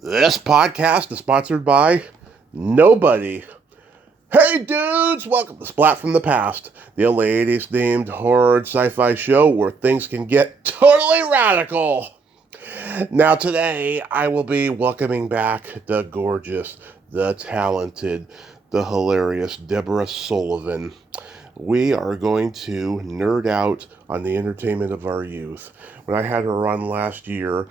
This podcast is sponsored by nobody. Hey dudes, welcome to Splat from the Past, the only 80s themed horror and sci-fi show where things can get totally radical. Now today, I will be welcoming back the gorgeous, the talented, the hilarious Debra Sullivan. We are going to nerd out on the entertainment of our youth. When I had her on last year,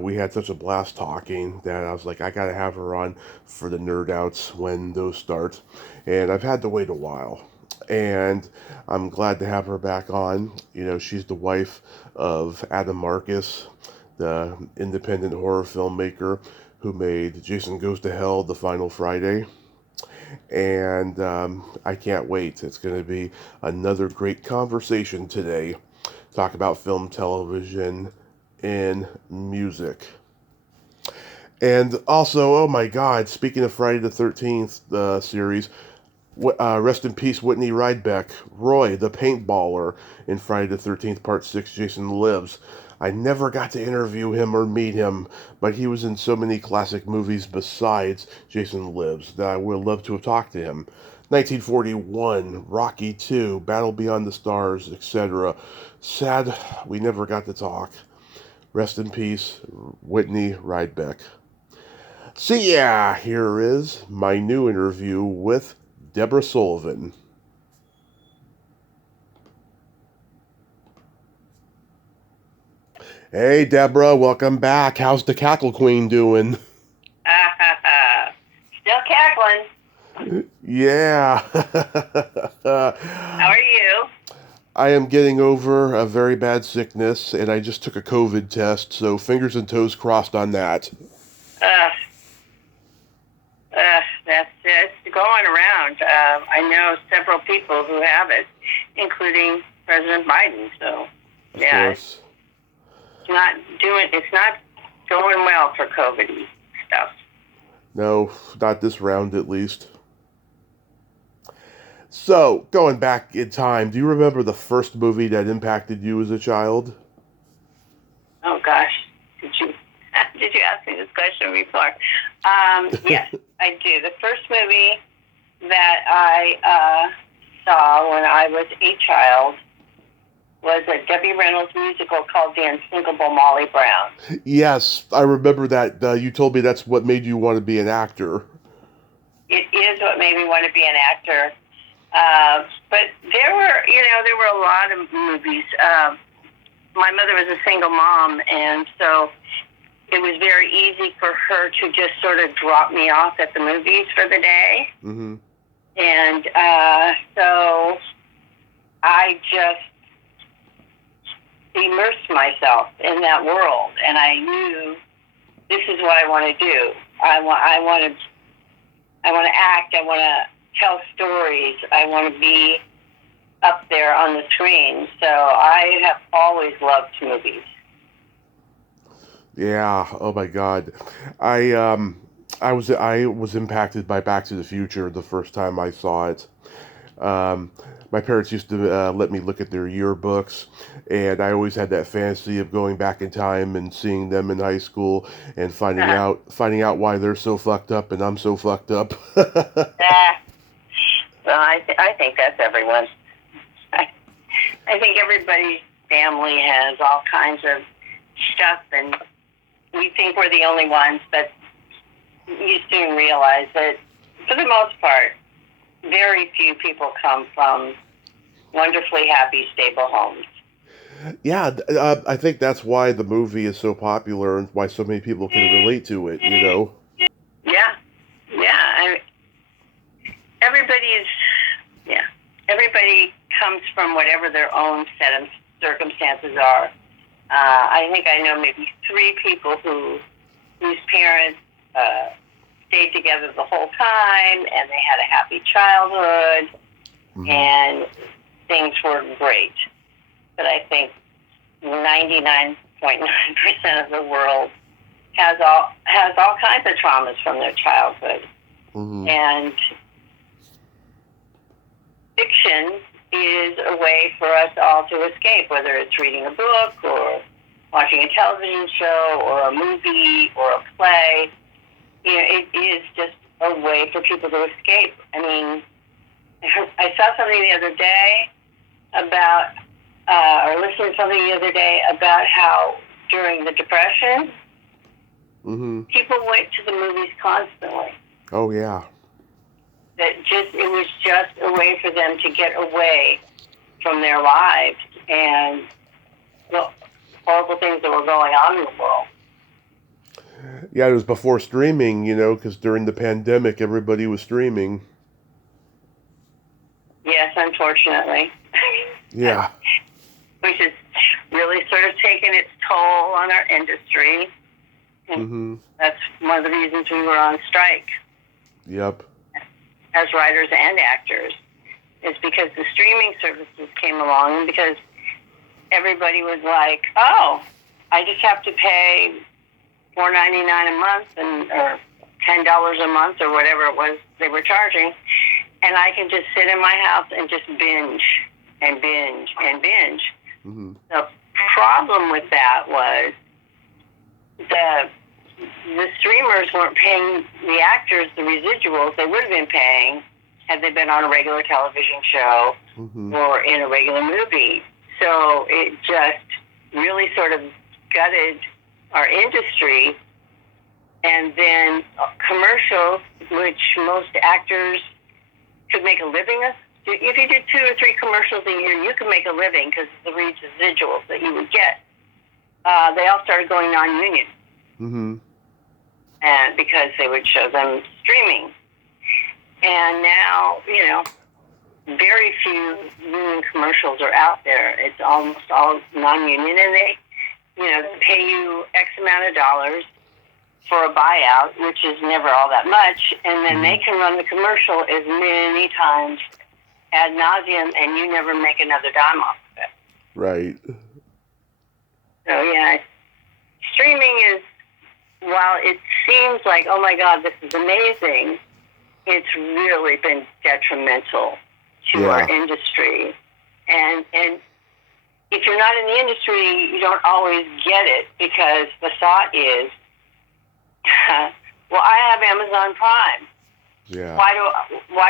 we had such a blast talking that I was like, I gotta have her on for the nerd outs when those start. And I've had to wait a while. And I'm glad to have her back on. You know, she's the wife of Adam Marcus, the independent horror filmmaker who made Jason Goes to Hell the Final Friday. And I can't wait. It's going to be another great conversation today. Talk about film, television, and music. And also, oh my God, speaking of Friday the 13th series, rest in peace, Whitney Ridebeck, Roy, the paintballer in Friday the 13th, Part 6, Jason Lives. I never got to interview him or meet him, but he was in so many classic movies besides Jason Lives that I would love to have talked to him. 1941, Rocky 2, Battle Beyond the Stars, etc. Sad we never got to talk. Rest in peace, Whitney Ridebeck. So yeah, here is my new interview with Debra Sullivan. Hey, Deborah, welcome back. How's the Cackle Queen doing? Still cackling. Yeah. How are you? I am getting over a very bad sickness, and I just took a COVID test, so fingers and toes crossed on that. That's going around. I know several people who have it, including President Biden. So, yeah, Of course. it's not going well for COVID stuff. No, not this round at least. So, going back in time, do you remember the first movie that impacted you as a child? Oh gosh, did you ask me this question before? Yes, I do. The first movie that I saw when I was a child was a Debbie Reynolds musical called The Unsinkable Molly Brown. Yes, I remember that. You told me that's what made you want to be an actor. It is what made me want to be an actor. But there were a lot of movies. My mother was a single mom, and so it was very easy for her to just sort of drop me off at the movies for the day. Mm-hmm. And so I just immersed myself in that world, and I knew this is what I want to do. I want to act. I want to tell stories. I want to be up there on the screen. So I have always loved movies. Yeah. Oh my God. I was impacted by Back to the Future the first time I saw it. My parents used to let me look at their yearbooks, and I always had that fantasy of going back in time and seeing them in high school and finding out why they're so fucked up and I'm so fucked up. Well, I think that's everyone. I think everybody's family has all kinds of stuff, and we think we're the only ones, but you soon realize that, for the most part, very few people come from wonderfully happy, stable homes. Yeah, I think that's why the movie is so popular and why so many people can relate to it, you know? Yeah. Everybody comes from whatever their own set of circumstances are. I think I know maybe 3 people whose parents stayed together the whole time, and they had a happy childhood, and things were great. But I think 99.9% of the world has all kinds of traumas from their childhood, and fiction is a way for us all to escape, whether it's reading a book or watching a television show or a movie or a play. it is just a way for people to escape. I mean, I saw something the other day about, or listened to something the other day about how during the Depression, people went to the movies constantly. Oh, yeah. It was just a way for them to get away from their lives and the horrible things that were going on in the world. Yeah, it was before streaming, because during the pandemic, everybody was streaming. Yes, unfortunately. Yeah. Which has really sort of taken its toll on our industry. And that's one of the reasons we were on strike. Yep. As writers and actors, is because the streaming services came along, and because everybody was like, oh, I just have to pay $4.99 a month or $10 a month or whatever it was they were charging, and I can just sit in my house and just binge and binge and binge. The problem with that was the streamers weren't paying the actors the residuals they would have been paying had they been on a regular television show or in a regular movie. So it just really sort of gutted our industry. And then commercials, which most actors could make a living of. If you did 2 or 3 commercials a year, you could make a living because of the residuals that you would get. They all started going non-union. And because they would show them streaming. And now, very few union commercials are out there. It's almost all non-union, and they, pay you X amount of dollars for a buyout, which is never all that much, and then they can run the commercial as many times ad nauseum, and you never make another dime off of it. Right. So, yeah, streaming is, while it seems like, oh my God, this is amazing, it's really been detrimental to our industry. And if you're not in the industry, you don't always get it, because the thought is, well, I have Amazon Prime. Yeah. Why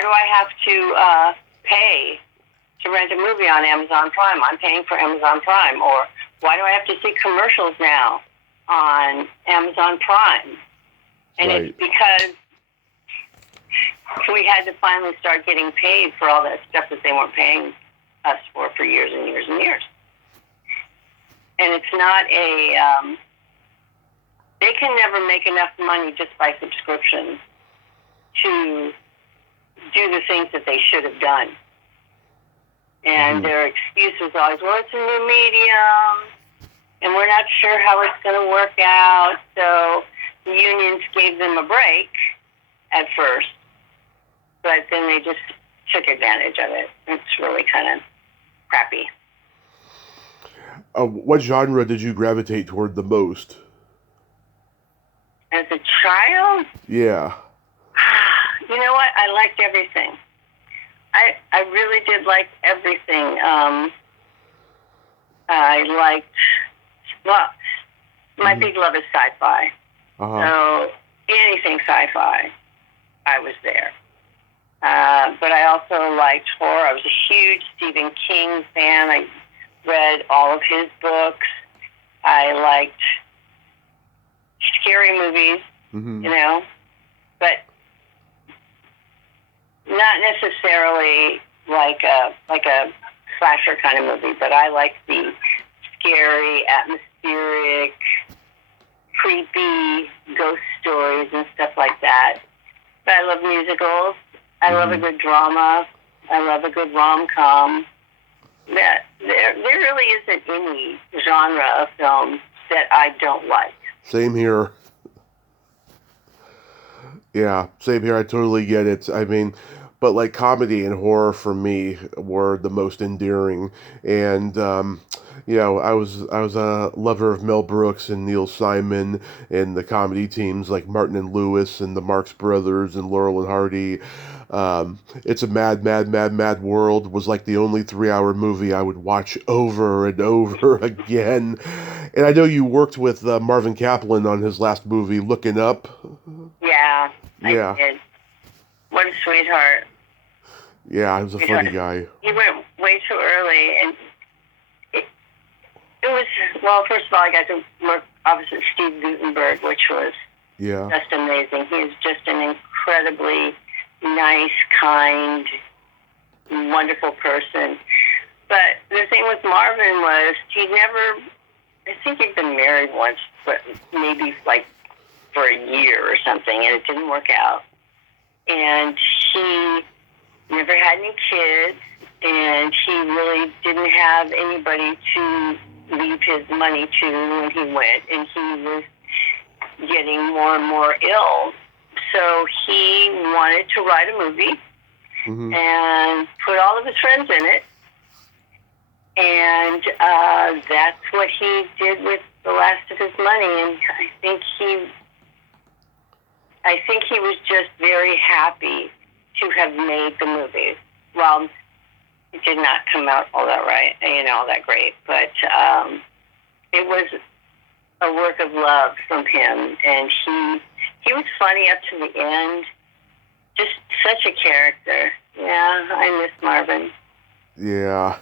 do I have to pay to rent a movie on Amazon Prime? I'm paying for Amazon Prime. Or why do I have to see commercials now on Amazon Prime? And it's because we had to finally start getting paid for all that stuff that they weren't paying us for years and years and years. And it's not they can never make enough money just by subscription to do the things that they should have done. And their excuse was always, well, it's a new medium, and we're not sure how it's going to work out. So the unions gave them a break at first, but then they just took advantage of it. It's really kind of crappy. What genre did you gravitate toward the most? As a child? Yeah. You know what? I liked everything. I really did like everything. I liked, well, my big love is sci-fi. So anything sci-fi, I was there. But I also liked horror. I was a huge Stephen King fan. I read all of his books. I liked scary movies, but not necessarily like a slasher kind of movie. But I like the scary, atmospheric, creepy ghost stories and stuff like that. But I love musicals. I love a good drama. I love a good rom-com. There really isn't any genre of film that I don't like. Same here. Yeah, same here. I totally get it. I mean, but like comedy and horror for me were the most endearing. And I was a lover of Mel Brooks and Neil Simon and the comedy teams like Martin and Lewis and the Marx Brothers and Laurel and Hardy. It's a Mad World was like the only 3-hour movie I would watch over and over again. And I know you worked with Marvin Kaplan on his last movie, Looking Up. Yeah. Yeah. I did. What a sweetheart. Yeah, he was a funny guy. He went way too early, and it was, well, first of all, I got to work opposite Steve Gutenberg, which was just amazing. He is just an incredibly nice, kind, wonderful person. But the thing with Marvin was I think he'd been married once, but maybe like for a year or something, and it didn't work out. And he never had any kids, and he really didn't have anybody to leave his money to when he went, and he was getting more and more ill. So he wanted to write a movie and put all of his friends in it, and that's what he did with the last of his money. And I think he was just very happy to have made the movie. Well, it did not come out all that right, all that great, but it was a work of love from him, and he was funny up to the end. Just such a character. Yeah, I miss Marvin. Yeah.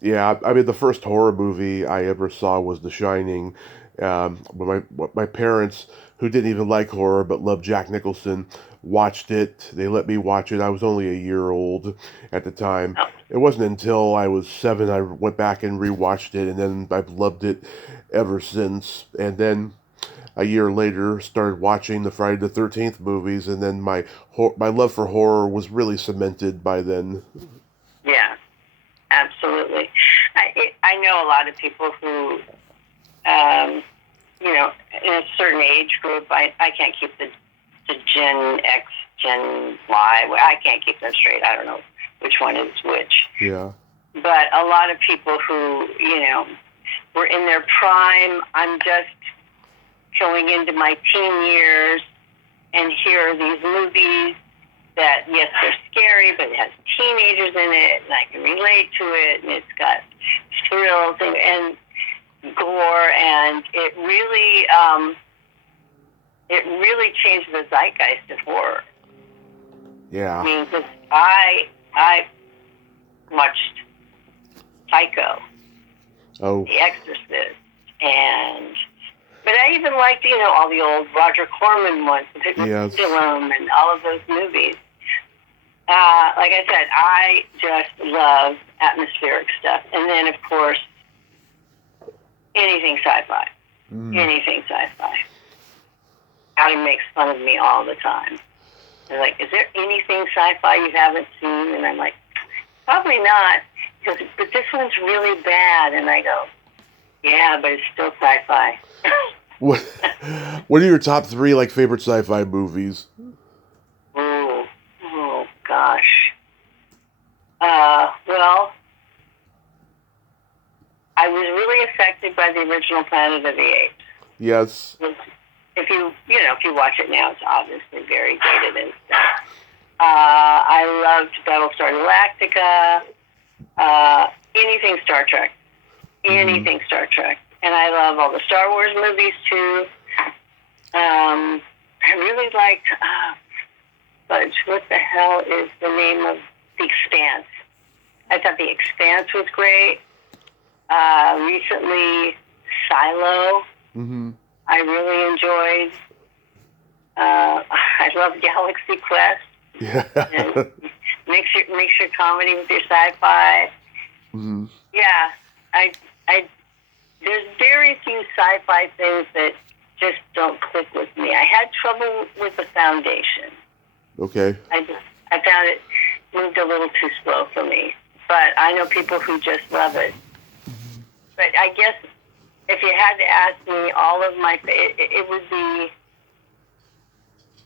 Yeah, I mean, the first horror movie I ever saw was The Shining. My parents, who didn't even like horror but loved Jack Nicholson, watched it. They let me watch it. I was only a year old at the time. Oh. It wasn't until I was 7 I went back and rewatched it, and then I've loved it ever since. And then a year later, started watching the Friday the 13th movies, and then my love for horror was really cemented by then. Yeah, absolutely. I know a lot of people who, in a certain age group, I can't keep the Gen X, Gen Y, I can't keep them straight. I don't know which one is which. Yeah. But a lot of people who, were in their prime, I'm just going into my teen years, and here are these movies that, yes, they're scary, but it has teenagers in it, and I can relate to it, and it's got thrills and gore, and it really changed the zeitgeist of horror. Yeah. I mean, 'cause I watched Psycho, The Exorcist, but I even liked, all the old Roger Corman ones, Pendulum, and all of those movies. Like I said, I just love atmospheric stuff. And then, of course, anything sci-fi. Anything sci-fi. Adam makes fun of me all the time. They're like, is there anything sci-fi you haven't seen? And I'm like, probably not. He goes, but this one's really bad. And I go, yeah, but it's still sci-fi. What are your top 3 favorite sci-fi movies? Oh gosh. Well, I was really affected by the original Planet of the Apes. Yes. If you watch it now, it's obviously very dated and stuff. I loved Battlestar Galactica. Anything Star Trek. Anything Star Trek. And I love all the Star Wars movies, too. I really liked, but what the hell is the name of The Expanse? I thought The Expanse was great. Recently, Silo. I really enjoyed. I love Galaxy Quest. Yeah. And mix your comedy with your sci-fi. Yeah, there's very few sci-fi things that just don't click with me. I had trouble with The Foundation. Okay. I found it moved a little too slow for me. But I know people who just love it. But I guess if you had to ask me, all of my it would be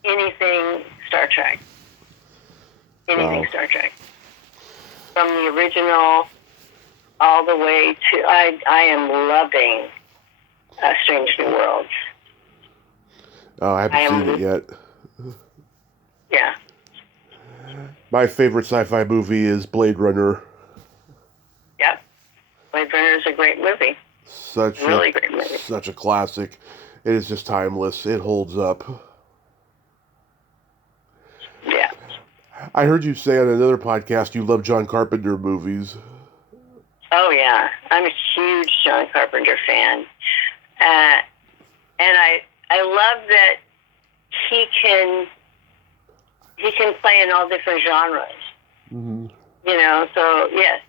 anything Star Trek. Anything Star Trek. From the original all the way to, I am loving Strange New Worlds. Oh, I haven't seen it yet. Yeah. My favorite sci-fi movie is Blade Runner. Yep. Blade Runner is a great movie. Great movie. Such a classic. It is just timeless. It holds up. I heard you say on another podcast you love John Carpenter movies. Oh yeah, I'm a huge John Carpenter fan, and I love that he can play in all different genres. Mm-hmm. You know, so yes,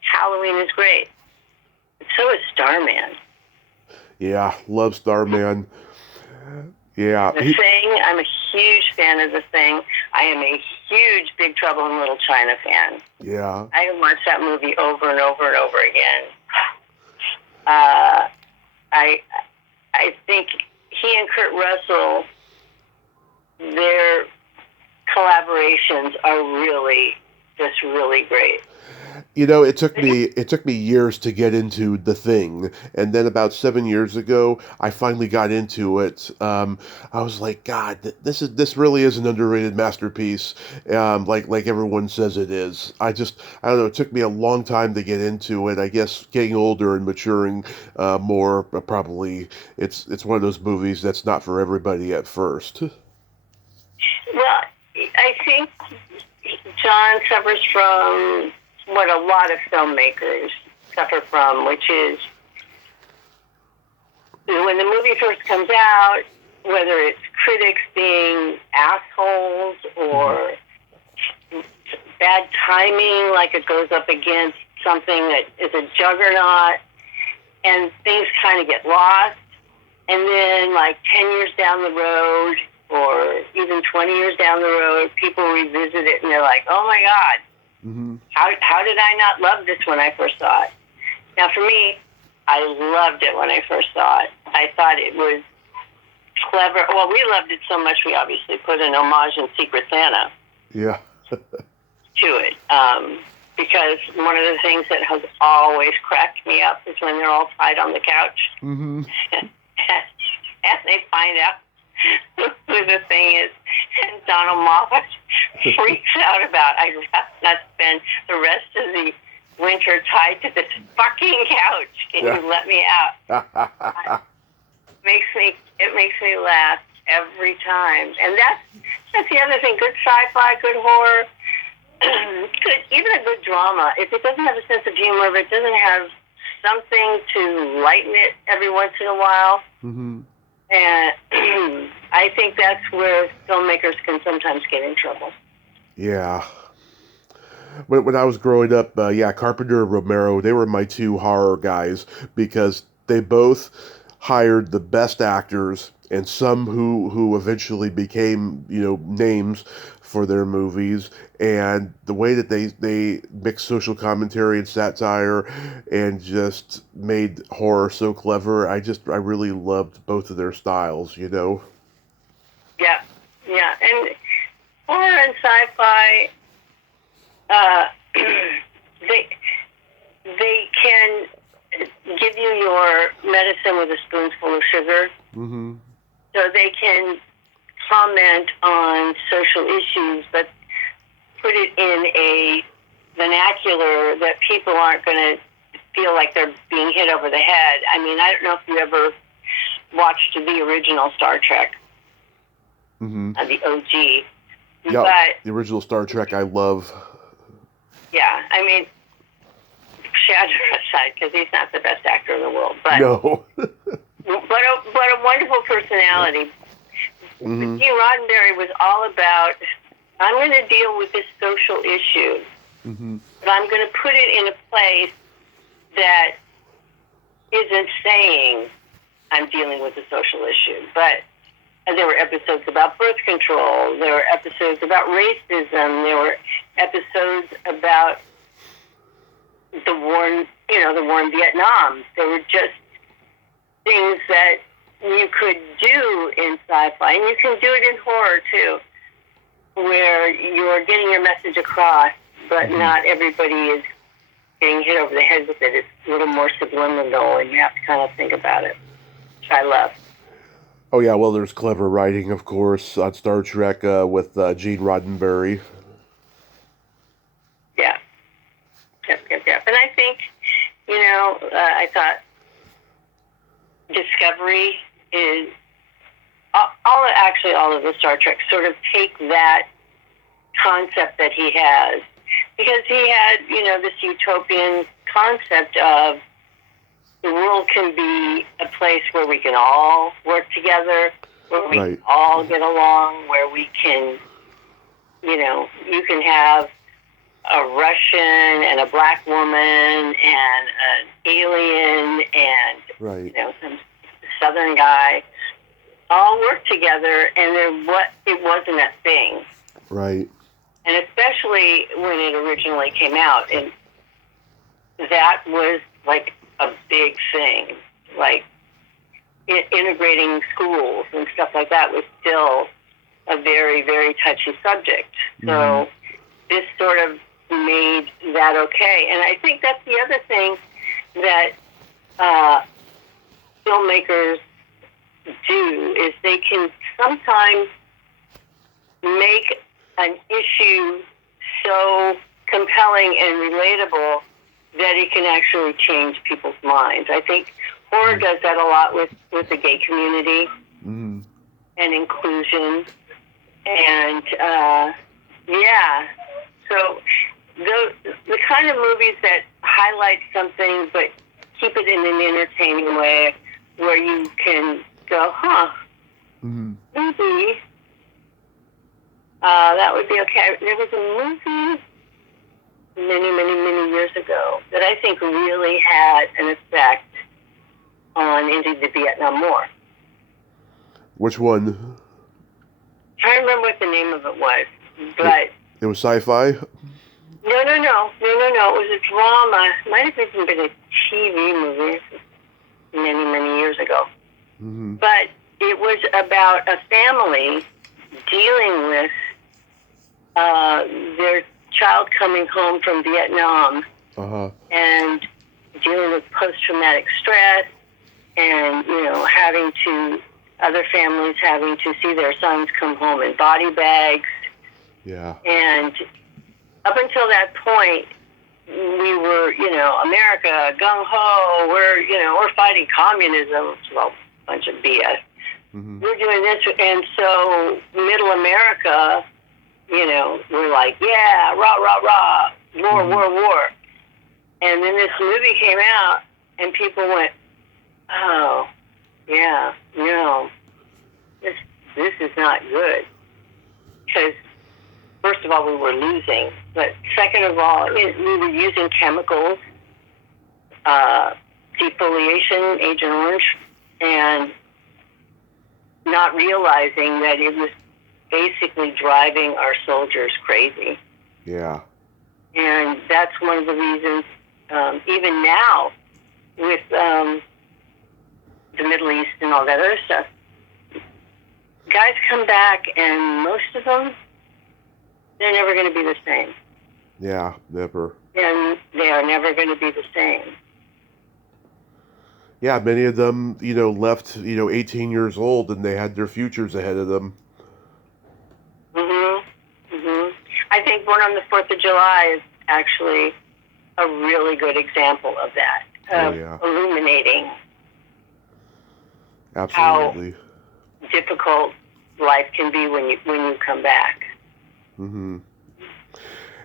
Halloween is great. So is Starman. Yeah, love Starman. Yeah. The Thing, I'm a huge fan of The Thing. I am a huge Big Trouble in Little China fan. Yeah. I can watch that movie over and over and over again. I think he and Kurt Russell, their collaborations are really, just really great. You know, it took me years to get into The Thing, and then about 7 years ago, I finally got into it. I was like, God, this really is an underrated masterpiece, like everyone says it is. I don't know. It took me a long time to get into it. I guess getting older and maturing more, probably it's one of those movies that's not for everybody at first. Well, I think John suffers from what a lot of filmmakers suffer from, which is when the movie first comes out, whether it's critics being assholes or bad timing, like it goes up against something that is a juggernaut, and things kind of get lost. And then, like 10 years down the road, or even 20 years down the road, people revisit it and they're like, oh my God, how did I not love this when I first saw it? Now, for me, I loved it when I first saw it. I thought it was clever. Well, we loved it so much, we obviously put an homage in Secret Santa Yeah. to it. Because one of the things that has always cracked me up is when they're all tied on the couch. Mm-hmm. And they find out who the thing is, and Donald Moffat freaks out about, I'd rather not spend the rest of the winter tied to this fucking couch. Can you let me out? It makes me laugh every time. And that's the other thing. Good sci-fi, good horror, even a good drama. If it doesn't have a sense of humor, if it doesn't have something to lighten it every once in a while, and I think that's where filmmakers can sometimes get in trouble. Yeah. When I was growing up, Carpenter and Romero, they were my two horror guys because they both hired the best actors and some who eventually became, names for their movies, and the way that they mixed social commentary and satire and just made horror so clever. I really loved both of their styles, Yeah. And horror and sci-fi, they can give you your medicine with a spoonful of sugar. Mm-hmm. So they can comment on social issues, but put it in a vernacular that people aren't going to feel like they're being hit over the head. I mean, I don't know if you ever watched the original Star Trek, the OG. Yeah, but the original Star Trek I love. Yeah, I mean, Shatter aside, because he's not the best actor in the world, but no. but a wonderful personality. Gene Roddenberry was all about, I'm going to deal with this social issue, but I'm going to put it in a place that isn't saying I'm dealing with a social issue. But there were episodes about birth control. There were episodes about racism. There were episodes about the war, the war in Vietnam. There were just things that you could do in sci-fi, and you can do it in horror too, where you're getting your message across, but not everybody is getting hit over the head with it. It's a little more subliminal, and you have to kind of think about it, which I love. Oh yeah, well, there's clever writing, of course, on Star Trek with Gene Roddenberry. Yeah. Yep. And I think, I thought Discovery is all of the Star Trek sort of take that concept that he has, because he had, this utopian concept of the world can be a place where we can all work together, where we can all get along, where we can, you can have a Russian and a black woman and an alien and, some Southern guy all work together, and it wasn't a thing. Right. And especially when it originally came out, and that was like a big thing. Like integrating schools and stuff like that was still a very, very touchy subject. So this sort of made that okay. And I think that's the other thing that filmmakers do, is they can sometimes make an issue so compelling and relatable that it can actually change people's minds. I think horror does that a lot with the gay community and inclusion. And, so the kind of movies that highlight something but keep it in an entertaining way where you can go, maybe that would be okay. There was a movie many, many, many years ago that I think really had an effect on ending the Vietnam War. Which one? I can't remember what the name of it was, but... It was Sci-Fi? No. It was a drama. It might have even been a TV movie many, many years ago. But it was about a family dealing with their child coming home from Vietnam and dealing with post-traumatic stress and, other families having to see their sons come home in body bags. Yeah. And up until that point, we were, America, gung-ho, we're fighting communism. Well, a bunch of BS. We're doing this. And so middle America, we're like, yeah, rah, rah, rah, war. And then this movie came out, and people went, oh, yeah, no, this is not good. Because, first of all, we were losing. But second of all, we were using chemicals, defoliation, Agent Orange, and not realizing that it was basically driving our soldiers crazy. Yeah. And that's one of the reasons, even now, with the Middle East and all that other stuff, guys come back, and most of them, they're never going to be the same. Yeah, never. And they are never going to be the same. Yeah, many of them, left, 18 years old, and they had their futures ahead of them. I think Born on the 4th of July is actually a really good example of that, illuminating Absolutely. How difficult life can be when you come back.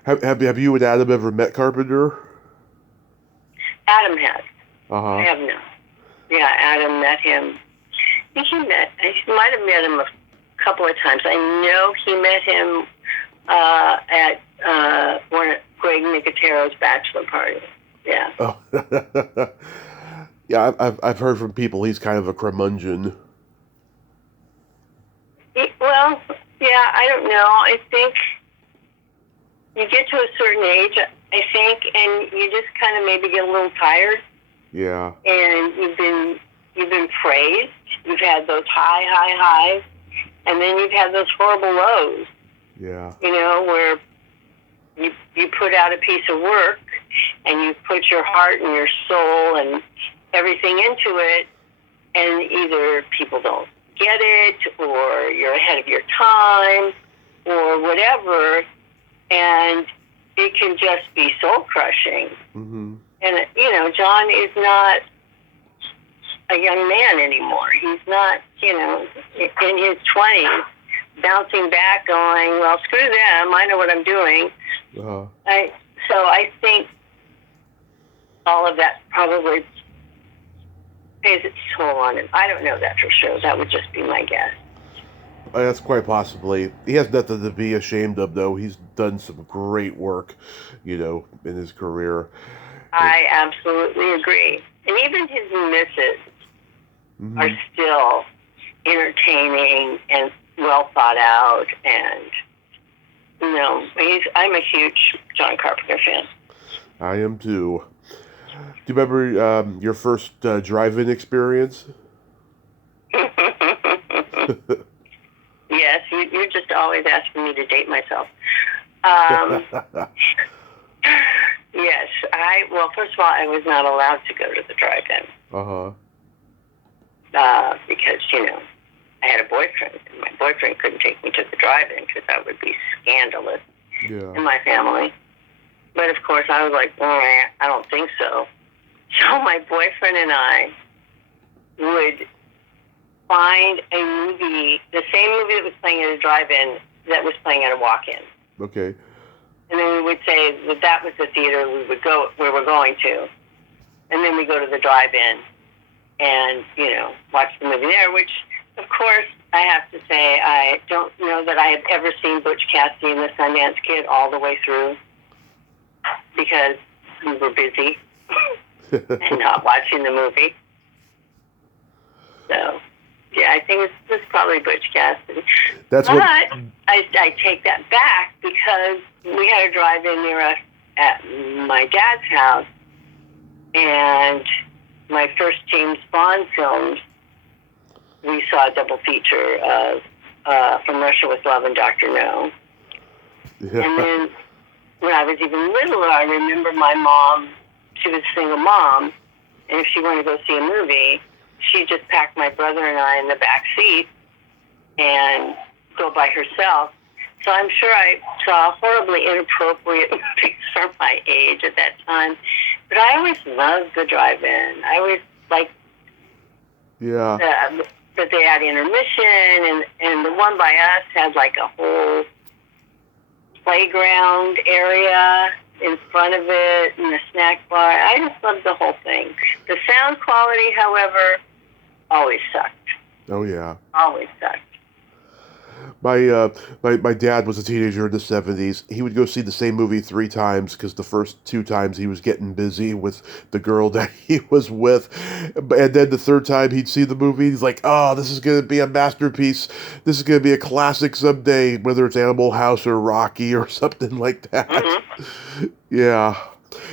Have you and Adam ever met Carpenter? Adam has. I have not. Yeah, Adam met him. I think he might have met him a couple of times. I know he met him at one of Greg Nicotero's bachelor party. Yeah. Oh. Yeah, I've heard from people he's kind of a curmudgeon. Well, yeah, I don't know. I think you get to a certain age, I think, and you just kind of maybe get a little tired. Yeah. And you've been praised. You've had those high highs, and then you've had those horrible lows. Yeah. Where you put out a piece of work, and you put your heart and your soul and everything into it, and either people don't get it, or you're ahead of your time, or whatever, and it can just be soul-crushing. And, John is not a young man anymore. He's not, in his 20s, bouncing back going, well, screw them, I know what I'm doing. Uh-huh. So I think all of that probably pays its toll on him. I don't know that for sure. That would just be my guess. That's quite possibly. He has nothing to be ashamed of, though. He's done some great work, in his career. I absolutely agree. And even his misses are still entertaining and well thought out. And, I'm a huge John Carpenter fan. I am too. Do you remember your first drive-in experience? Yes, you're just always asking me to date myself. Yes, well, first of all, I was not allowed to go to the drive-in. Uh-huh. Because, I had a boyfriend, and my boyfriend couldn't take me to the drive-in because that would be scandalous in my family. But, of course, I was like, I don't think so. So my boyfriend and I would find a movie, the same movie that was playing at a drive-in that was playing at a walk-in. Okay. And then we would say that was the theater we were going to. And then we go to the drive-in and, watch the movie there, which, of course, I have to say, I don't know that I have ever seen Butch Cassidy and the Sundance Kid all the way through because we were busy and not watching the movie. So, yeah, I think it's probably Butch Cassidy. But I take that back because we had a drive-in near us at my dad's house, and my first James Bond films, we saw a double feature of From Russia with Love and Dr. No. Yeah. And then when I was even littler, I remember my mom, she was a single mom, and if she wanted to go see a movie, she'd just pack my brother and I in the back seat and go by herself. So I'm sure I saw horribly inappropriate movies for my age at that time. But I always loved the drive-in. I always liked that they had intermission, and the one by us had like a whole playground area in front of it and a snack bar. I just loved the whole thing. The sound quality, however, always sucked. Oh, yeah. Always sucked. My dad was a teenager in the 70s. He would go see the same movie 3 times because the first 2 times he was getting busy with the girl that he was with. And then the 3rd time he'd see the movie, he's like, oh, this is going to be a masterpiece. This is going to be a classic someday, whether it's Animal House or Rocky or something like that. Mm-hmm. Yeah.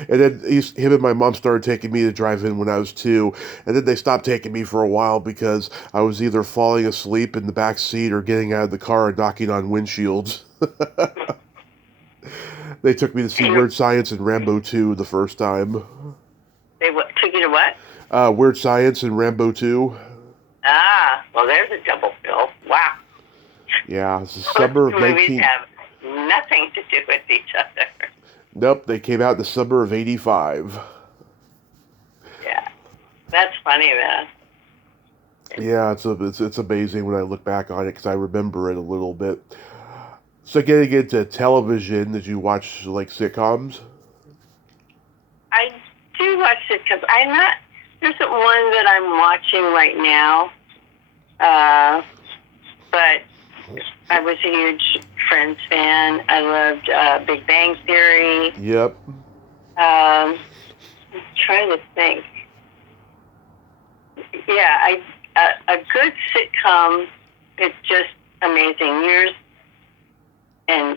And then him and my mom started taking me to drive-in when I was 2, and then they stopped taking me for a while because I was either falling asleep in the back seat or getting out of the car and knocking on windshields. They took me to see Weird Science and Rambo 2 the first time. They took you to what? Weird Science and Rambo 2. Ah, well, there's a double bill. Wow. Yeah, it's the summer of 19... Movies have nothing to do with each other. Nope, they came out in the summer of 85. Yeah, that's funny, man. Yeah, it's amazing when I look back on it because I remember it a little bit. So getting into television, did you watch like sitcoms? I do watch sitcoms. There's one that I'm watching right now, but I was a huge Friends fan. I loved Big Bang Theory. Yep. I'm trying to think. Yeah, a good sitcom is just amazing.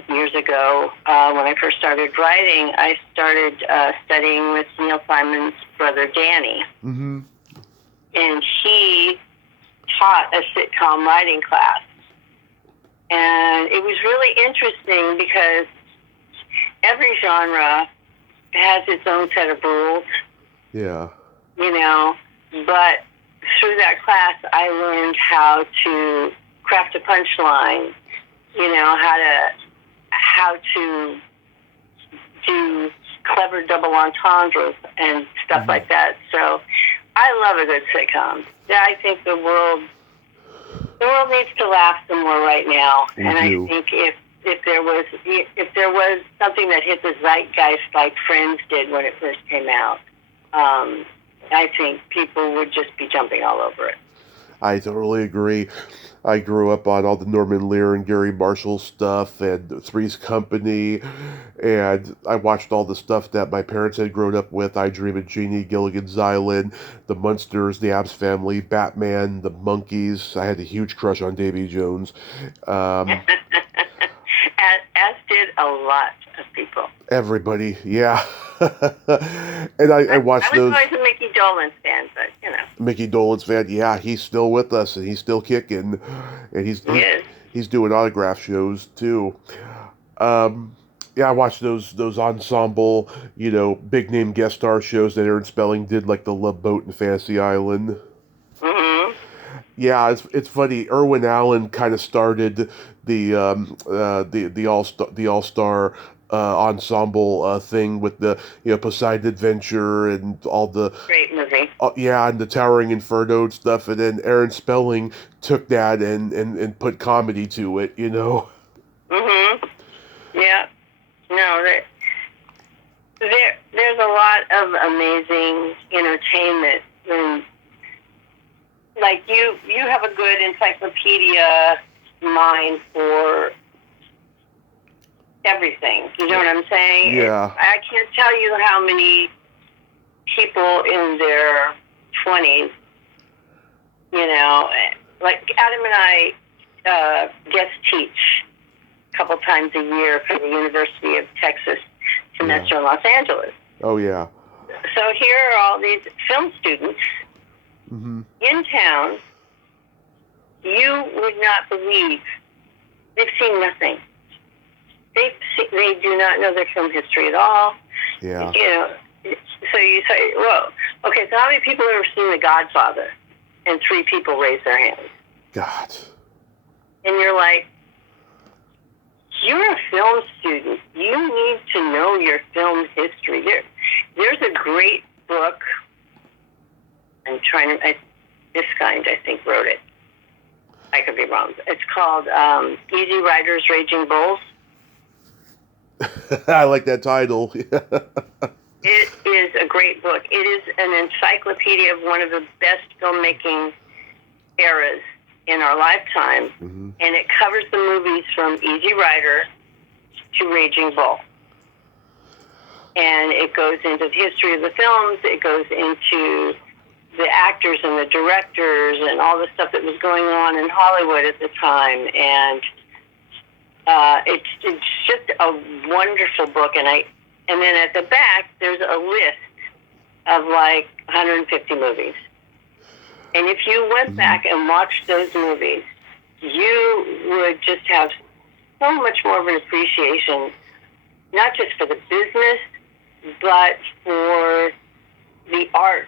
Years ago, when I first started writing, I started studying with Neil Simon's brother Danny. Mm-hmm. And he taught a sitcom writing class. And it was really interesting because every genre has its own set of rules. Yeah. But through that class, I learned how to craft a punchline, how to do clever double entendres and stuff like that. So I love a good sitcom. Yeah, I think the world The world needs to laugh some more right now, We and do. I think if there was something that hit the zeitgeist like Friends did when it first came out, I think people would just be jumping all over it. I totally agree. I grew up on all the Norman Lear and Gary Marshall stuff and Three's Company, and I watched all the stuff that my parents had grown up with. I Dream of Jeannie, Gilligan's Island, The Munsters, The Addams Family, Batman, The Monkees. I had a huge crush on Davy Jones. Um, as did a lot of people. Everybody, yeah. And I watched I was those. always a Mickey Dolenz fan, but Mickey Dolenz fan, yeah, he's still with us and he's still kicking, and he is. he's doing autograph shows too. Um, yeah, I watched those ensemble, big name guest star shows that Aaron Spelling did, like the Love Boat and Fantasy Island. Mm-hmm. Yeah, it's funny. Irwin Allen kind of started the all star ensemble thing with the Poseidon Adventure and all the Great movie. yeah, and the Towering Inferno and stuff, and then Aaron Spelling took that and put comedy to it. Mm-hmm. Yeah. No, there's a lot of amazing entertainment. And, like you have a good encyclopedia mind for everything. You know what I'm saying? Yeah. I can't tell you how many people in their 20s, like Adam and I guest teach a couple times a year for the University of Texas semester in Los Angeles. Oh yeah. So here are all these film students Mm-hmm. in town. You would not believe they've seen nothing. They do not know their film history at all. Yeah. So you say, whoa, okay, so how many people have ever seen The Godfather? And 3 people raise their hands. God. And you're like, you're a film student. You need to know your film history. There's a great book. This kind, I think, wrote it. I could be wrong. It's called Easy Riders, Raging Bulls. I like that title. It is a great book. It is an encyclopedia of one of the best filmmaking eras in our lifetime. Mm-hmm. And it covers the movies from Easy Rider to Raging Bull. And it goes into the history of the films. It goes into the actors and the directors and all the stuff that was going on in Hollywood at the time. And it's just a wonderful book. And then at the back, there's a list of like 150 movies. And if you went back and watched those movies, you would just have so much more of an appreciation, not just for the business, but for the art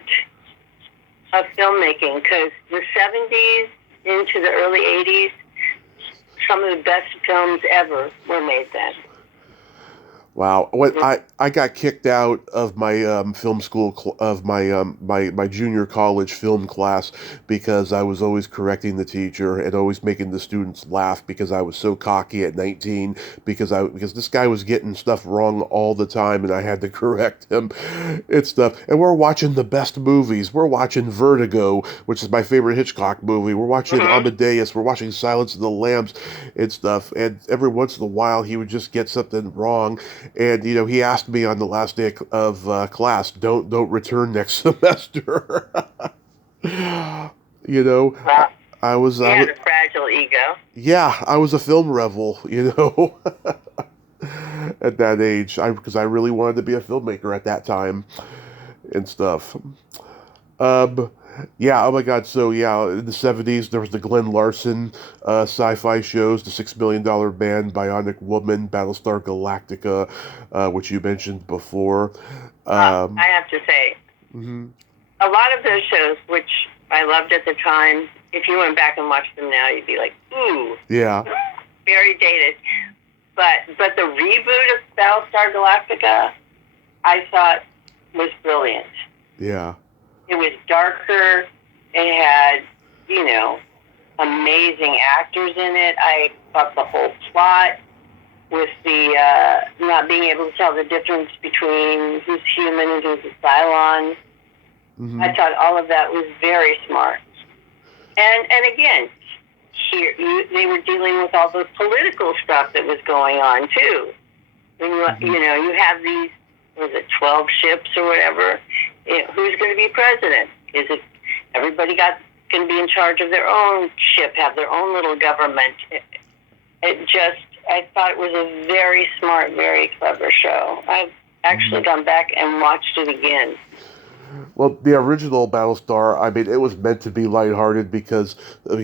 of filmmaking. Because the 70s into the early 80s, some of the best films ever were made then. Wow. I got kicked out of my film school of my junior college film class because I was always correcting the teacher and always making the students laugh because I was so cocky at 19 because this guy was getting stuff wrong all the time and I had to correct him and stuff. And we're watching the best movies. We're watching Vertigo, which is my favorite Hitchcock movie. We're watching Amadeus. We're watching Silence of the Lambs and stuff. And every once in a while he would just get something wrong. And he asked me on the last day of class, "Don't return next semester." I was. He had a fragile ego. Yeah, I was a film rebel. At that age, because I really wanted to be a filmmaker at that time, and stuff. Yeah, oh my God. So, yeah, in the 70s, there was the Glenn Larson sci-fi shows, The $6 Million Man, Bionic Woman, Battlestar Galactica, which you mentioned before. I have to say, a lot of those shows, which I loved at the time, if you went back and watched them now, you'd be like, ooh. Yeah. Very dated. But the reboot of Battlestar Galactica, I thought was brilliant. Yeah. It was darker. It had, amazing actors in it. I thought the whole plot with the not being able to tell the difference between who's human and who's a Cylon. Mm-hmm. I thought all of that was very smart. And again, here they were dealing with all the political stuff that was going on too. When you have these, was it 12 ships or whatever? Who's going to be president? Is it everybody going to be in charge of their own ship, have their own little government? I thought it was a very smart, very clever show. I've actually gone back and watched it again. Well, the original Battlestar, I mean, it was meant to be lighthearted because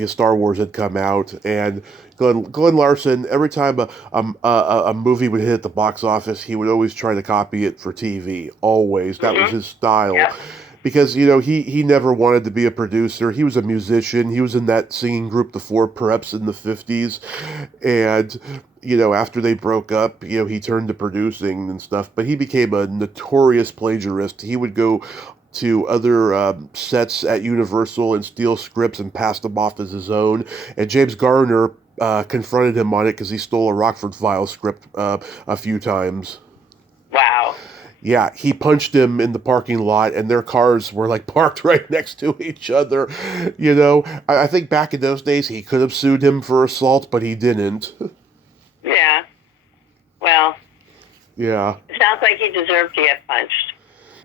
Star Wars had come out, and Glenn Larson, every time a movie would hit at the box office, he would always try to copy it for TV. Always. That was his style. Yep. Because, he never wanted to be a producer. He was a musician. He was in that singing group, the Four Preps, in the 50s. And, after they broke up, he turned to producing and stuff. But he became a notorious plagiarist. He would go to other sets at Universal and steal scripts and pass them off as his own. And James Garner confronted him on it because he stole a Rockford Files script a few times. Wow. Yeah, he punched him in the parking lot, and their cars were parked right next to each other. I think back in those days he could have sued him for assault, but he didn't. Yeah. Well. Yeah. It sounds like he deserved to get punched.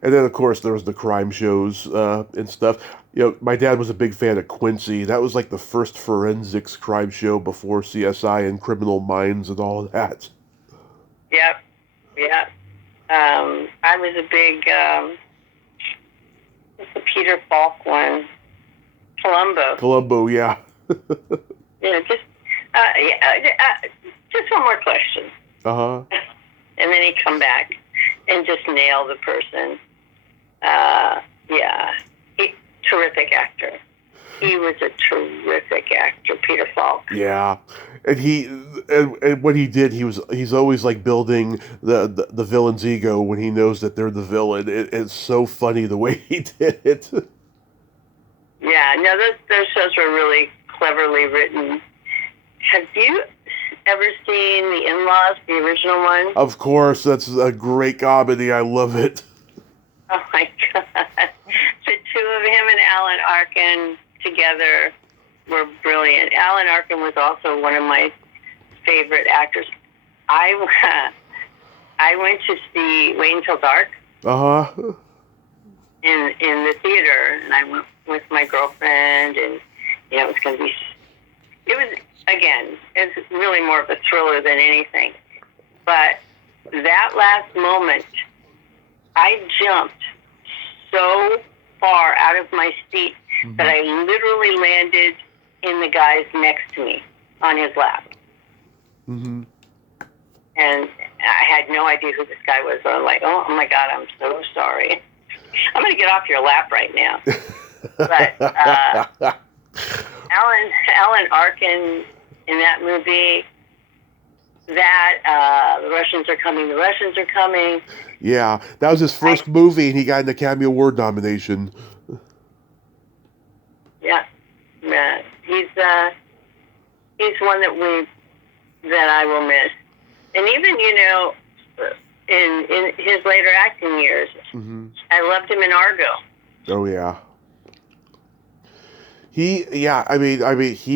And then, of course, there was the crime shows and stuff. My dad was a big fan of Quincy. That was the first forensics crime show before CSI and Criminal Minds and all that. Yep. I was a big, what's the Peter Falk one? Columbo, yeah. Just one more question. Uh-huh. And then he'd come back and just nail the person. Terrific actor. He was a terrific actor, Peter Falk. Yeah, and what he did, he's always building the villain's ego when he knows that they're the villain. It's so funny the way he did it. Yeah, no, those shows were really cleverly written. Have you ever seen The In-Laws, the original one? Of course, that's a great comedy. I love it. Oh my God. The two of him and Alan Arkin together were brilliant. Alan Arkin was also one of my favorite actors. I went to see Wait Until Dark. Uh-huh. In the theater, and I went with my girlfriend, and it was going to be. It was really more of a thriller than anything. But that last moment, I jumped so far out of my seat that I literally landed in the guy's next to me on his lap. Mm-hmm. And I had no idea who this guy was. So I'm like, oh my God, I'm so sorry. I'm going to get off your lap right now. But Alan Arkin in that movie, the Russians are coming. Yeah, that was his first movie, and he got an Academy Award nomination. Yeah, he's one that I will miss, and even in his later acting years, I loved him in Argo. Oh yeah. He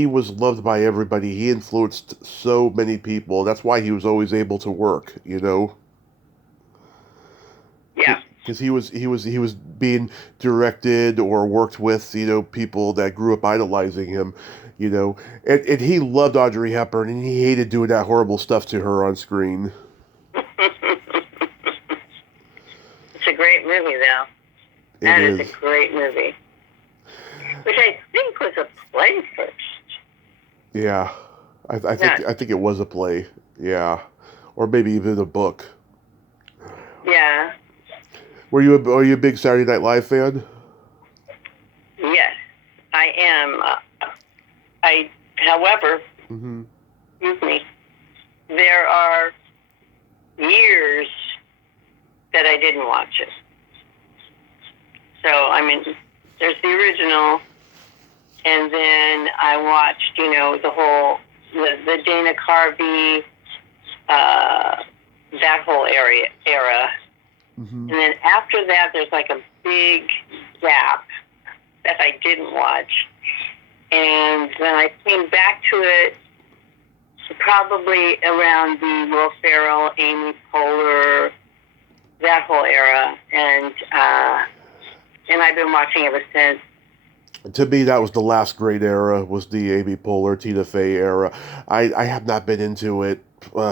was loved by everybody. He influenced so many people. That's why he was always able to work, Yeah. Because he was being directed or worked with, people that grew up idolizing him, and he loved Audrey Hepburn, and he hated doing that horrible stuff to her on screen. It's a great movie, though. That is a great movie. Which I think was a play first. Yeah, I think it was a play. Yeah, or maybe even a book. Yeah. Are you a big Saturday Night Live fan? Yes, I am. However, excuse me, there are years that I didn't watch it. So there's the original And then I watched, the Dana Carvey, that whole era. Mm-hmm. And then after that, there's like a big gap that I didn't watch. And then I came back to it probably around the Will Ferrell, Amy Poehler, that whole era. And I've been watching ever since. To me, that was the last great era, was the Amy Poehler, Tina Fey era. I have not been into it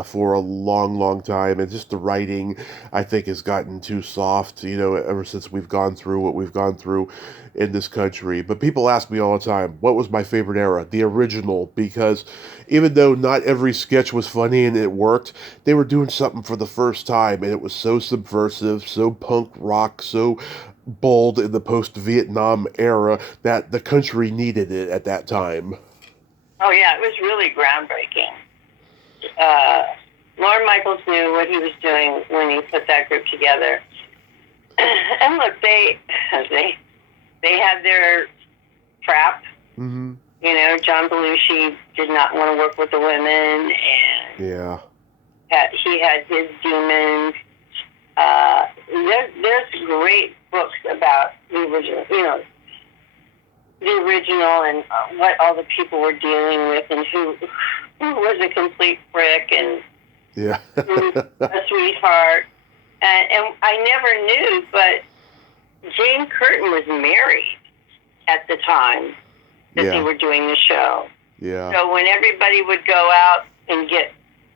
for a long, long time, and just the writing, I think, has gotten too soft, ever since we've gone through what we've gone through in this country. But people ask me all the time, what was my favorite era? The original, because even though not every sketch was funny and it worked, they were doing something for the first time, and it was so subversive, so punk rock, so bold in the post-Vietnam era that the country needed it at that time. Oh, yeah, it was really groundbreaking. Lorne Michaels knew what he was doing when he put that group together. And look, they had their crap. Mm-hmm. John Belushi did not want to work with the women, and yeah, he had his demons. There's great books about the original, and what all the people were dealing with, and who was a complete prick and yeah, a sweetheart. And I never knew, but Jane Curtin was married at the time that they were doing the show. Yeah. So when everybody would go out and get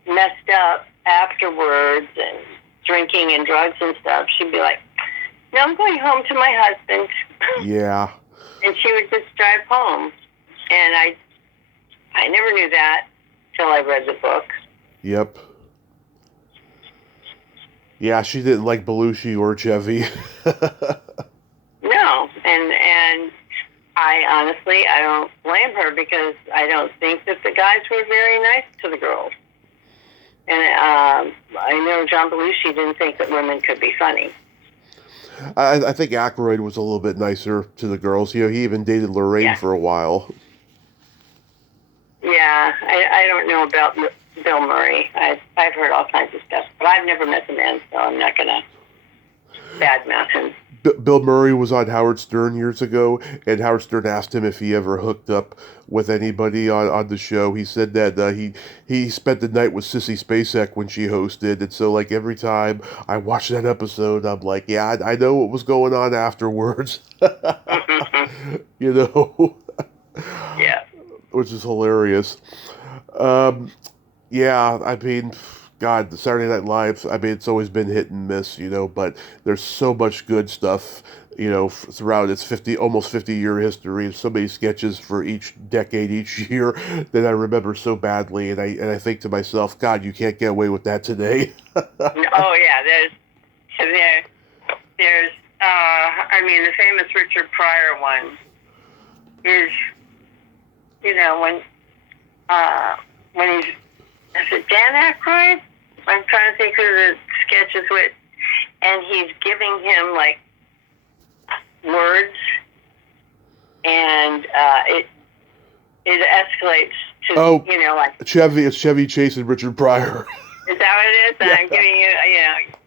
messed up afterwards and drinking and drugs and stuff, she'd be like, "No, I'm going home to my husband." Yeah. And she would just drive home. And I never knew that till I read the book. Yep. Yeah, she didn't like Belushi or Chevy. No, and I don't blame her, because I don't think that the guys were very nice to the girls. And I know John Belushi didn't think that women could be funny. I think Aykroyd was a little bit nicer to the girls. He even dated Lorraine for a while. Yeah, I don't know about Bill Murray. I've heard all kinds of stuff, but I've never met the man, so I'm not going to badmouth him. Bill Murray was on Howard Stern years ago, and Howard Stern asked him if he ever hooked up with anybody on the show. He said that he spent the night with Sissy Spacek when she hosted, and so like every time I watch that episode, I'm like, yeah, I know what was going on afterwards. Yeah. Which is hilarious. Yeah, I mean, God, the Saturday Night Live, I mean, it's always been hit and miss, but there's so much good stuff, throughout its almost 50-year history. So many sketches for each decade, each year that I remember so badly, and I think to myself, God, you can't get away with that today. Oh yeah, there's the famous Richard Pryor one is, when he's, is it Dan Aykroyd? I'm trying to think of the sketches with, and he's giving him like words, and it escalates to like Chevy Chase and Richard Pryor. Is that what it is? And Yeah. I'm giving you,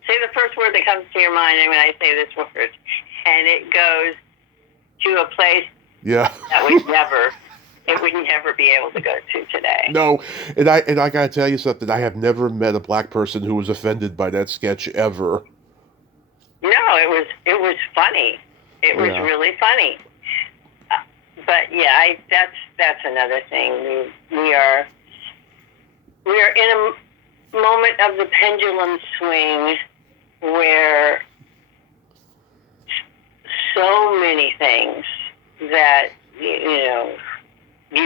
say the first word that comes to your mind when I say this word, and it goes to a place that would never be able to go to today. No, and I gotta tell you something. I have never met a black person who was offended by that sketch ever. No, it was funny. It was really funny. But yeah, that's another thing. We are in a moment of the pendulum swing where so many things that you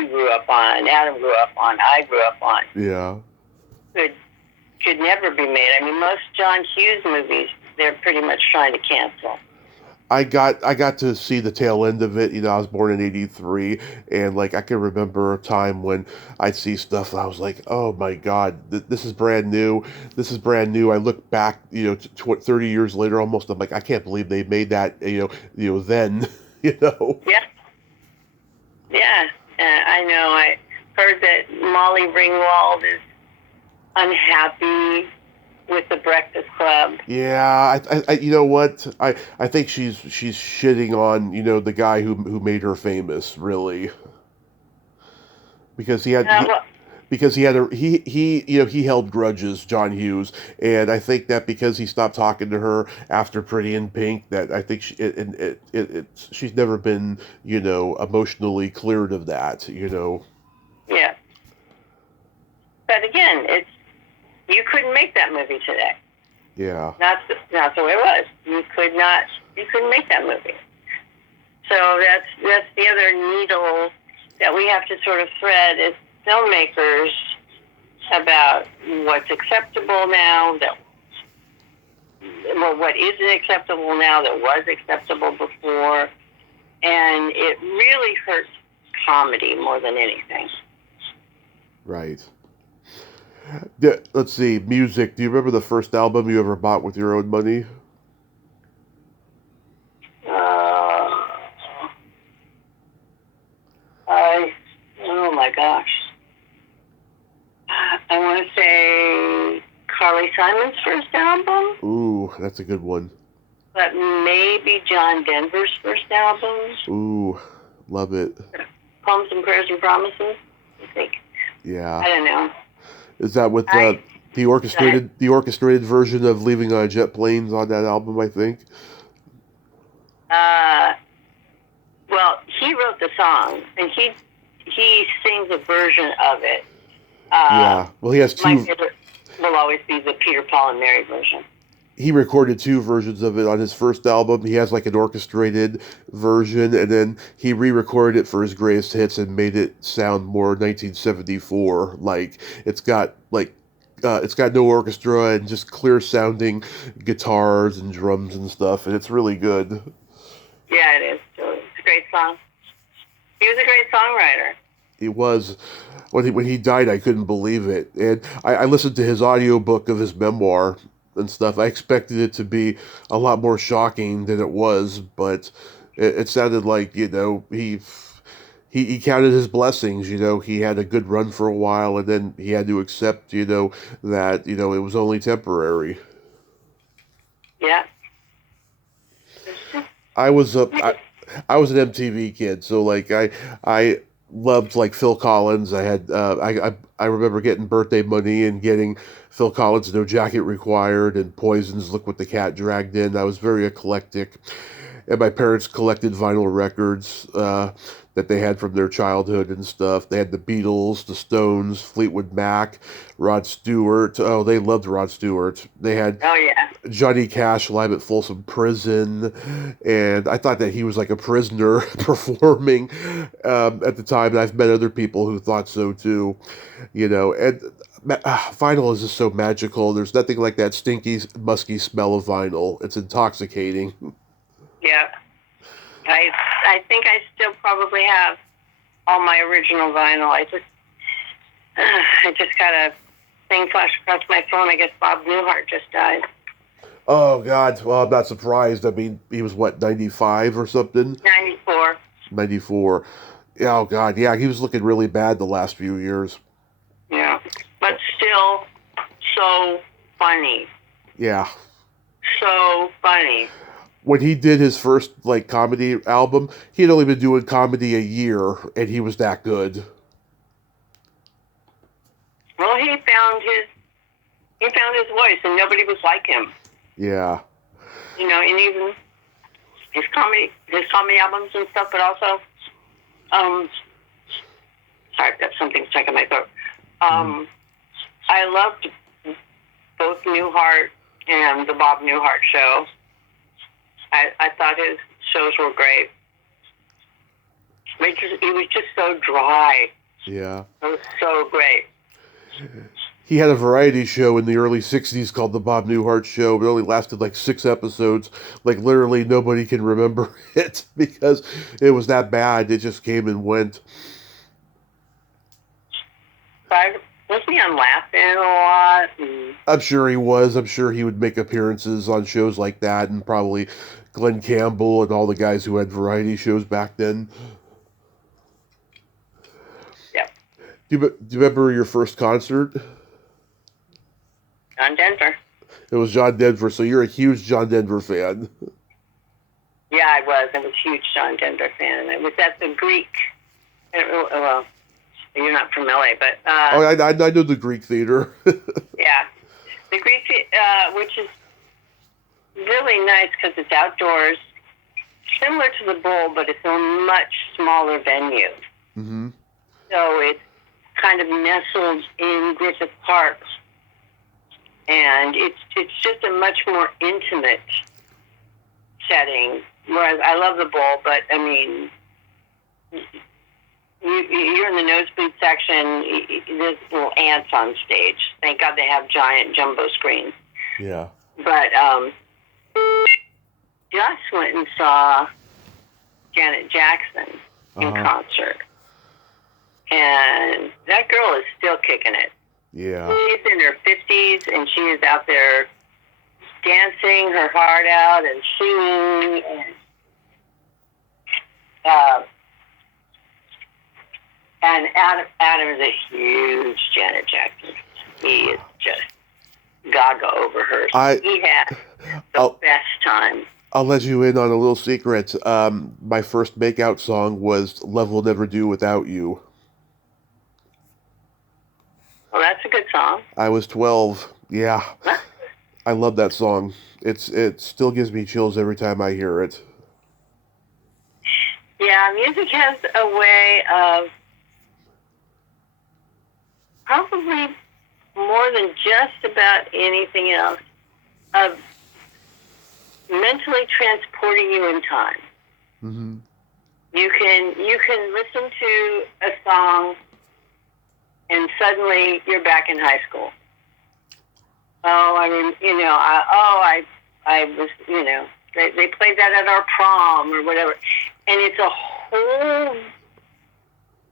grew up on, Adam grew up on, I grew up on, could never be made. I mean, most John Hughes movies, they're pretty much trying to cancel. I got to see the tail end of it. I was born in '83, and like I can remember a time when I'd see stuff and I was like, "Oh my God, this is brand new. This is brand new." I look back, 30 years later, almost. I'm like, I can't believe they made that. Then. Yeah. Yeah, I know. I heard that Molly Ringwald is unhappy with the Breakfast Club. Yeah, I you know what? I think she's shitting on, the guy who made her famous, really. Because he had Well, because he had a he held grudges, John Hughes, and I think that because he stopped talking to her after Pretty in Pink, that I think she's never been, emotionally cleared of that. yeah. But again, you couldn't make that movie today. Yeah. Not the way it was. You couldn't make that movie. So that's the other needle that we have to sort of thread as filmmakers about what's acceptable now, what isn't acceptable now that was acceptable before, and it really hurts comedy more than anything. Right. Yeah, let's see, music. Do you remember the first album you ever bought with your own money? Oh my gosh. I want to say Carly Simon's first album. Ooh, that's a good one. But maybe John Denver's first album. Ooh, love it. Poems and Prayers and Promises, I think. Yeah. I don't know. Is that with the orchestrated version of Leaving on Jet Planes on that album, I think? Well, he wrote the song, and he sings a version of it. Yeah. Well, he has two. My favorite will always be the Peter, Paul, and Mary version. He recorded two versions of it on his first album. He has like an orchestrated version, and then he re-recorded it for his greatest hits and made it sound more 1974. Like it's got no orchestra and just clear sounding guitars and drums and stuff, and it's really good. Yeah, it is. It's a great song. He was a great songwriter. He was. When he died, I couldn't believe it. And I listened to his audiobook of his memoir and stuff. I expected it to be a lot more shocking than it was, but it sounded like, he counted his blessings. He had a good run for a while, and then he had to accept, that, it was only temporary. Yeah. I was an MTV kid, so like I loved like Phil Collins. I had I remember getting birthday money and getting Phil Collins' No Jacket Required and Poison's Look What the Cat Dragged In. I was very eclectic, and my parents collected vinyl records that they had from their childhood and stuff. They had the Beatles, the Stones, Fleetwood Mac, Rod Stewart. Oh, they loved Rod Stewart. They had Johnny Cash live at Folsom Prison, and I thought that he was like a prisoner performing at the time. And I've met other people who thought so too, and vinyl is just so magical. There's nothing like that stinky, musky smell of vinyl. It's intoxicating. Yeah. I think I still probably have all my original vinyl. I just got a thing flash across my phone. I guess Bob Newhart just died. Oh, God. Well, I'm not surprised. I mean, he was, 95 or something? 94. 94. Oh, God. Yeah, he was looking really bad the last few years. Yeah. But still so funny. Yeah. So funny. When he did his first, comedy album, he had only been doing comedy a year, and he was that good. Well, he found his voice, and nobody was like him. Yeah. And even his comedy albums and stuff, but also, sorry, I've got something stuck in my throat. I loved both Newhart and the Bob Newhart Show. I thought his shows were great. He was just so dry. Yeah. It was so great. He had a variety show in the early 60s called The Bob Newhart Show. It only lasted 6 episodes. Literally nobody can remember it because it was that bad. It just came and went. Was he on Laughing a lot? I'm sure he was. I'm sure he would make appearances on shows like that, and probably Glenn Campbell and all the guys who had variety shows back then. Do you remember your first concert? On Denver. It was John Denver, so you're a huge John Denver fan. Yeah, I was. I was a huge John Denver fan. I was at the Greek. Well, you're not from LA, but I know the Greek Theater. yeah, the Greek, which is really nice because it's outdoors, similar to the Bowl, but it's a much smaller venue. Mm-hmm. So it's kind of nestled in Griffith Park, and it's just a much more intimate setting. Whereas I love the Bowl, but I mean, you're in the nosebleed section. There's little ants on stage. Thank God they have giant jumbo screens. Yeah. But just went and saw Janet Jackson in concert, and that girl is still kicking it. Yeah. She's in her 50s, and she is out there dancing her heart out and singing. And Adam is a huge Janet Jackson. He is just gaga over her. He had the best time. I'll let you in on a little secret. My first makeout song was "Love Will Never Do Without You." Well, that's a good song. I was 12. Yeah. Huh? I love that song. It still gives me chills every time I hear it. Yeah, music has a way of probably more than just about anything else of mentally transporting you in time. Mm-hmm. You can listen to a song and suddenly you're back in high school. Oh, I mean, I was, they played that at our prom or whatever. And it's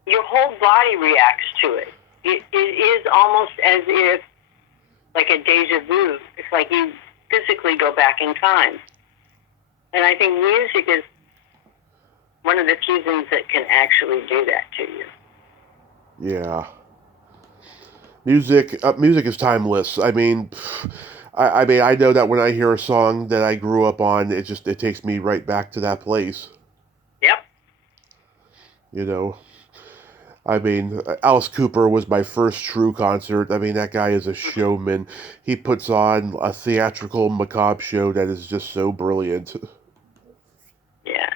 your whole body reacts to it. It is almost as if, like a deja vu. It's like you physically go back in time. And I think music is one of the few things that can actually do that to you. Yeah. Music is timeless. I mean, I know that when I hear a song that I grew up on, it takes me right back to that place. Yep. I mean, Alice Cooper was my first true concert. I mean, that guy is a showman. He puts on a theatrical, macabre show that is just so brilliant. Yeah.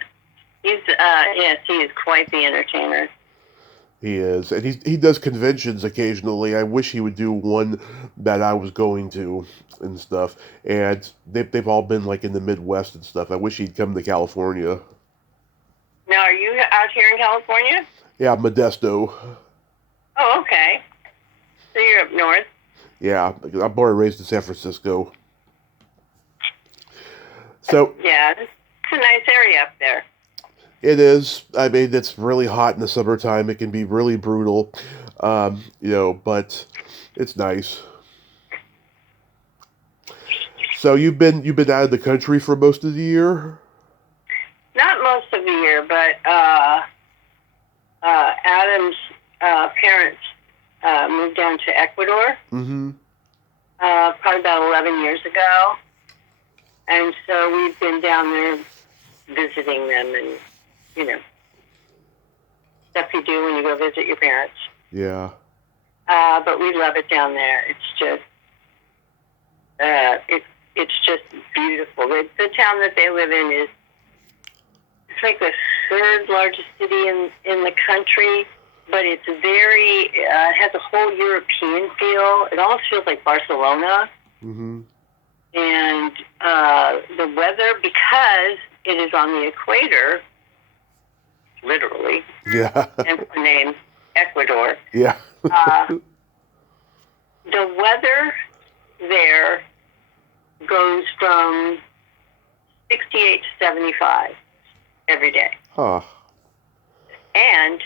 He is quite the entertainer. He is. And he does conventions occasionally. I wish he would do one that I was going to and stuff. And they've all been like in the Midwest and stuff. I wish he'd come to California. Now, are you out here in California? Yeah, Modesto. Oh, okay. So you're up north? Yeah, I'm born and raised in San Francisco. So yeah, it's a nice area up there. It is. I mean, it's really hot in the summertime. It can be really brutal, but it's nice. So you've been out of the country for most of the year? Not most of the year, but Adam's parents moved down to Ecuador. Mm-hmm. Probably about 11 years ago, and so we've been down there visiting them and. Stuff you do when you go visit your parents. Yeah. But we love it down there. It's just, it's just beautiful. The town that they live in it's like the third largest city in the country, but it's very, it has a whole European feel. It almost feels like Barcelona. Mm-hmm. And the weather, because it is on the equator, literally. Yeah. Hence the name Ecuador. Yeah. The weather there goes from 68 to 75 every day. Huh. And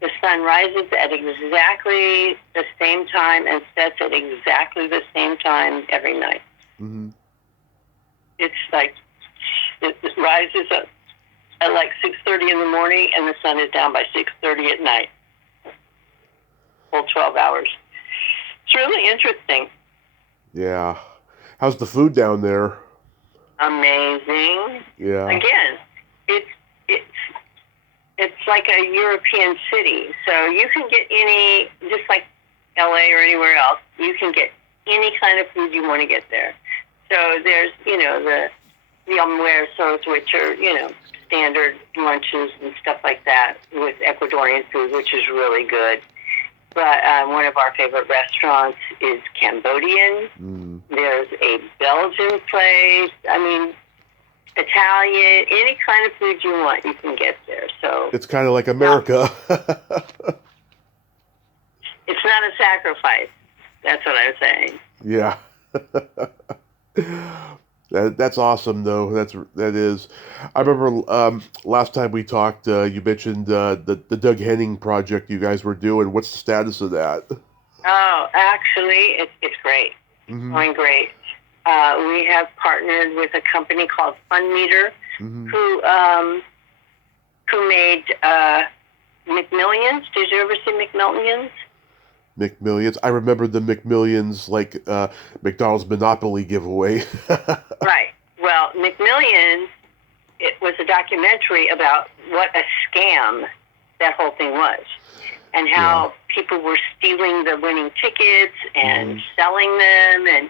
the sun rises at exactly the same time and sets at exactly the same time every night. Mm-hmm. It's like it rises at like 6:30 in the morning, and the sun is down by 6:30 at night. full 12 hours. It's really interesting. Yeah. How's the food down there? Amazing. Yeah. Again, it's like a European city, so you can get any, just like LA or anywhere else, you can get any kind of food you want to get there. So there's, the almuerzos, which are, standard lunches and stuff like that with Ecuadorian food, which is really good. But one of our favorite restaurants is Cambodian. There's a Belgian place. I mean, Italian, any kind of food you want, you can get there. So it's kind of like America. It's not a sacrifice. That's what I'm saying. Yeah. That's awesome, though. That is. I remember last time we talked, you mentioned the Doug Henning project you guys were doing. What's the status of that? Oh, actually, it's great. It's going great. We have partnered with a company called FunMeter, who made McMillions. Did you ever see McMillions? McMillions. I remember the McMillions, like McDonald's Monopoly giveaway. Right. Well, McMillions, it was a documentary about what a scam that whole thing was, and how people were stealing the winning tickets and selling them, and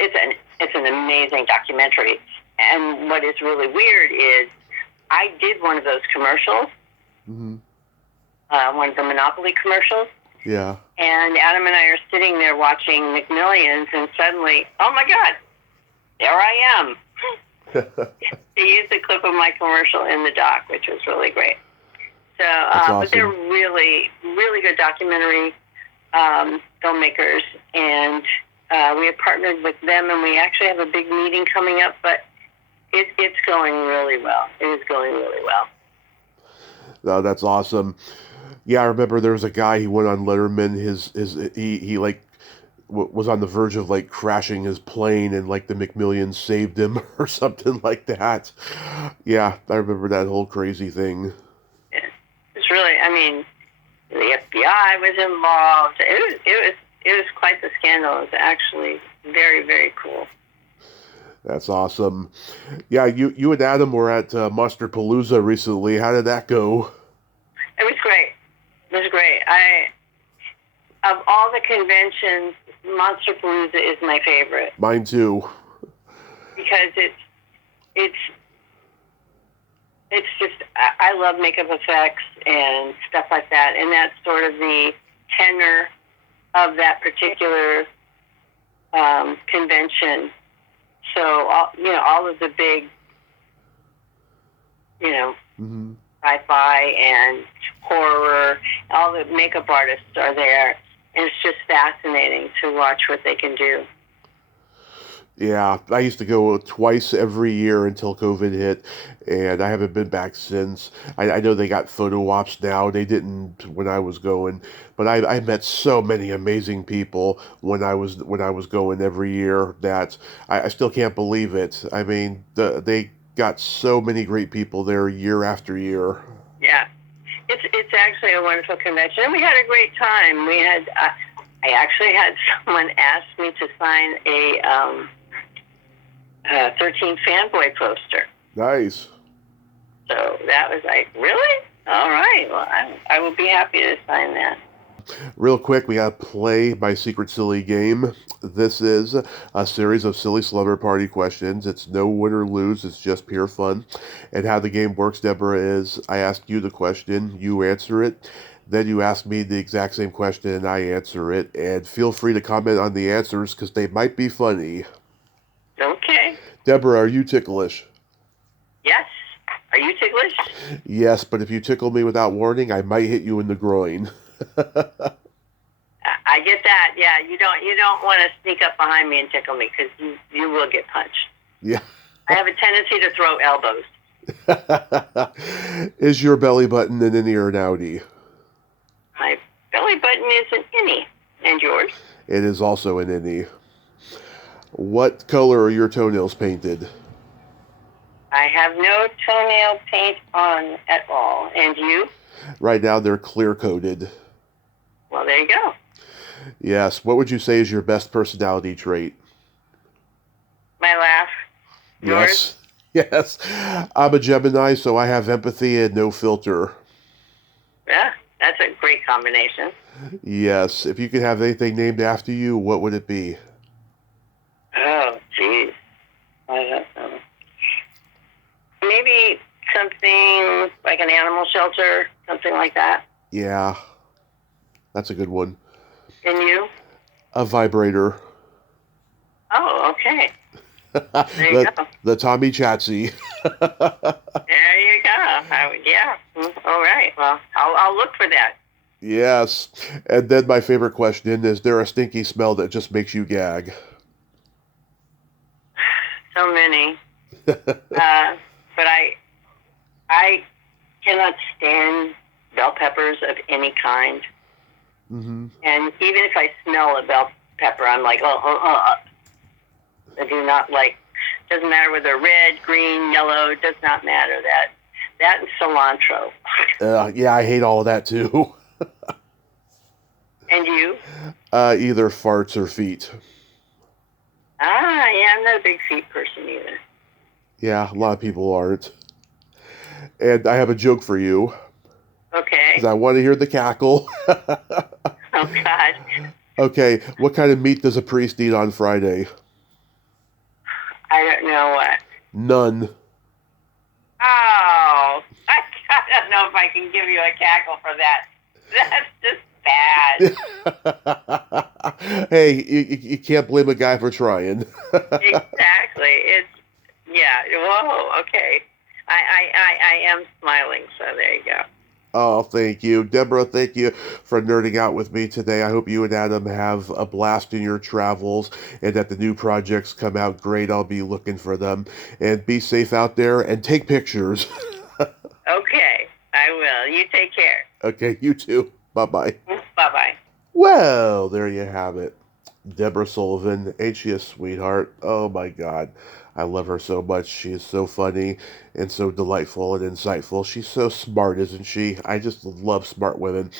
it's an amazing documentary. And what is really weird is I did one of those commercials, one of the Monopoly commercials. Yeah. And Adam and I are sitting there watching McMillions, and suddenly, oh my God, there I am. They used a clip of my commercial in the doc, which was really great. So, awesome. But they're really, really good documentary filmmakers, and we have partnered with them, and we actually have a big meeting coming up, but it's going really well. It is going really well. Oh, that's awesome. Yeah, I remember there was a guy, he went on Letterman, he was on the verge of like crashing his plane, and like the McMillions saved him or something like that. Yeah, I remember that whole crazy thing. Yeah. It's really, I mean, the FBI was involved. It was quite the scandal. It was actually very, very cool. That's awesome. Yeah, you and Adam were at Monsterpalooza recently. How did that go? It was great. It was great. Of all the conventions, Monsterpalooza is my favorite. Mine too. Because it's just, I love makeup effects and stuff like that, and that's sort of the tenor of that particular convention. So, all of the big, sci-fi and horror, all the makeup artists are there, and it's just fascinating to watch what they can do. Yeah, I used to go twice every year until COVID hit, and I haven't been back since. I know they got photo ops now. They didn't when I was going, but I met so many amazing people when I was going every year that I still can't believe it. I mean, they got so many great people there year after year. Yeah, it's actually a wonderful convention, and we had a great time. We had I actually had someone ask me to sign a 13 fanboy poster. Nice. So that was like, really? All right. Well, I would be happy to sign that. Real quick, we got Play My Secret Silly Game. This is a series of silly slumber party questions. It's no win or lose. It's just pure fun. And how the game works, Deborah, is I ask you the question, you answer it. Then you ask me the exact same question, and I answer it. And feel free to comment on the answers, because they might be funny. Okay. Deborah, are you ticklish? Yes. Are you ticklish? Yes, but if you tickle me without warning, I might hit you in the groin. I get that. Yeah, you don't want to sneak up behind me and tickle me, because you will get punched. Yeah. I have a tendency to throw elbows. Is your belly button an innie or an outie? My belly button is an innie. And yours? It is also an innie. What color are your toenails painted? I have no toenail paint on at all. And you? Right now they're clear coated. Well, there you go. Yes. What would you say is your best personality trait? My laugh. Yours? Yes. Yes. I'm a Gemini, so I have empathy and no filter. Yeah, that's a great combination. Yes. If you could have anything named after you, what would it be? Oh, geez. I don't know. Maybe something like an animal shelter, something like that. Yeah. That's a good one. And you? A vibrator. Oh, okay. There you the, go. the Tommy Chatsy. There you go. Yeah. All right. Well, I'll look for that. Yes. And then my favorite question is there a stinky smell that just makes you gag? So many. But I cannot stand bell peppers of any kind. Mm-hmm. And even if I smell a bell pepper, I'm like, I do not like. Doesn't matter whether they're red, green, yellow. It does not matter. That and cilantro. Yeah, I hate all of that too. And you? Either farts or feet. Yeah, I'm not a big feet person either. Yeah, a lot of people aren't. And I have a joke for you. Okay. Because I want to hear the cackle. Oh, God. Okay, what kind of meat does a priest eat on Friday? I don't know what. None. Oh, I don't know if I can give you a cackle for that. That's just bad. Hey, you can't blame a guy for trying. Exactly. Yeah. Whoa. Okay. I am smiling. So there you go. Oh, thank you. Deborah, thank you for nerding out with me today. I hope you and Adam have a blast in your travels and that the new projects come out great. I'll be looking for them. And be safe out there and take pictures. Okay. I will. You take care. Okay, you too. Bye-bye. Bye-bye. Well, there you have it. Debra Sullivan, ain't she a sweetheart? Oh my God. I love her so much. She is so funny and so delightful and insightful. She's so smart, isn't she? I just love smart women.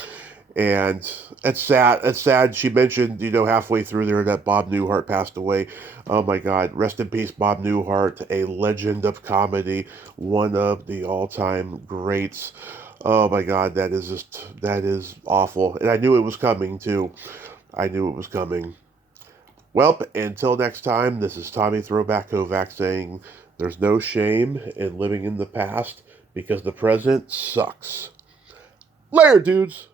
And it's sad. It's sad. She mentioned, halfway through there that Bob Newhart passed away. Oh my God. Rest in peace, Bob Newhart, a legend of comedy, one of the all-time greats. Oh my God, that is awful. And I knew it was coming too. I knew it was coming. Well, until next time, this is Tommy Throwback Kovac saying there's no shame in living in the past because the present sucks. Later, dudes!